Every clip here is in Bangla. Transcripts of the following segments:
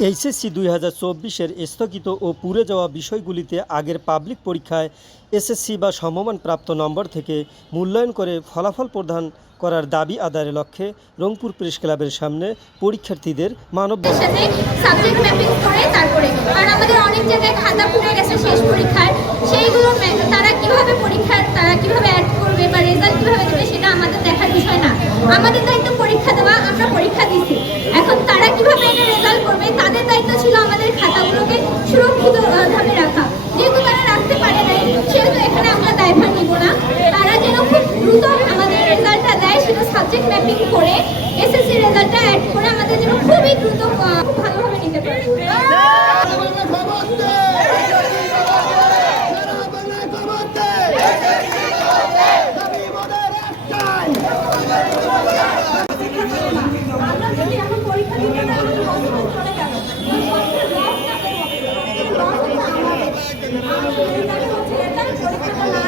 এইচএসসি দুই হাজার চব্বিশের স্থগিত ও পুড়ে যাওয়া বিষয়গুলিতে আগের পাবলিক পরীক্ষায় এসএসসি বা সমমান প্রাপ্ত নম্বর থেকে মূল্যায়ন করে ফলাফল প্রদান করার দাবি আদায়ের লক্ষ্যে রংপুর প্রেস ক্লাবের সামনে পরীক্ষার্থীদের মানববন্ধন। সাথে সাবজেক্ট ম্যাপিং করে তারপরে। কারণ আমাদের অনেক জায়গায় খাতা পুড়ে গেছে শেষ পরীক্ষায়। সেইগুলো মে- তারা কীভাবে পরীক্ষার তারা কীভাবে অ্যাড করবে বা রেজাল্ট কীভাবে দেবে সেটা আমাদের দেখার বিষয় না। আমাদের দায়িত্ব পরীক্ষা দেওয়া আমরা পরীক্ষা দিছি এখন তারা কীভাবে এটা রেজাল্ট করবে, তাদের দায়িত্ব ছিল আমাদের খাতাগুলোকে সুরক্ষিত ভাবে রাখা। যেহেতু তারা রাখতে পারে নাই, সেহেতু এখানে আমরা দায়ভার নিব না। তারা যেন খুব দ্রুত আমাদের রেজাল্টটা দেয়, সেটা সাবজেক্ট ম্যাপিং করে এসএসসি রেজাল্টটা অ্যাড করে আমাদের জন্য খুবই দ্রুত খুব ভালোভাবে নিতে পারে আমরা যদি এখন পরীক্ষা দিতে না পারি, বছর চলে গেল। এই বছরের loss টা দেবো। loss হচ্ছে আমাদের। আমাদের এখানে হচ্ছে এটা, পরীক্ষাটা না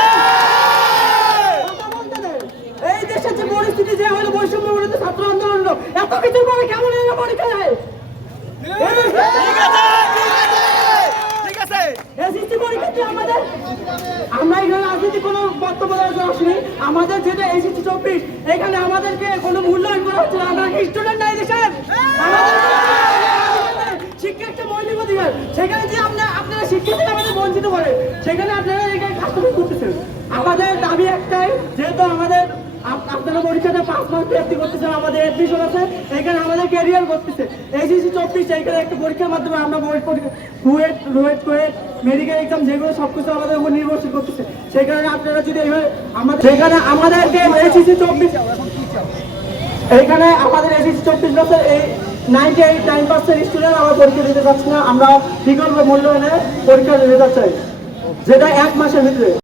দেশের যে হলো বৈষম্য বিরোধী ছাত্র আন্দোলন হলো এত কিছুর পরে কেমন এরা পরীক্ষা? পরীক্ষাতে আমাদের? আমরা এখানে রাজনীতি কোনো বক্তব্য দেওয়ার আমাদের যেটা এসএসসি চব্বিশ এখানে আমাদেরকে কোনো মূল্যায়ন করা হচ্ছে না। আমরা স্টুডেন্ট নাই দেশের? শিক্ষা একটা মৌলিক অধিকার। সেখানে যে আমরা আপনারা শিক্ষা আমাদের বঞ্চিত করে সেখানে আপনারা এখানে কাস্টমাইজ করতেছেন। আমাদের দাবি একটাই যেহেতু আমাদের আপনারা পরীক্ষাটা পাঁচ মাস প্রাপ্তি করতেছেন, আমাদের এডমিশন আছে, এখানে আমাদের ক্যারিয়ার করতেছে। এইচএসসি চব্বিশ, এইখানে একটা পরীক্ষার মাধ্যমে আমরা পরীক্ষা রোয়েট, কোয়েট মেডিকেল এক্সাম যেগুলো সব কিছু আমাদের উপর নির্ভরশীল করতেছে। সেখানে আপনারা যদি এইভাবে আমাদের সেখানে আমাদেরকে এইচএসসি চব্বিশ এইখানে আমাদের এসএসসি চব্বিশ বছর এই ninety eight nine percent student আমরা পরীক্ষা দিতে যাচ্ছি না, আমরা বিকল্প মূল্যায়নে পরীক্ষা দিতে চাই। যেটা এক মাসের ভিতরে।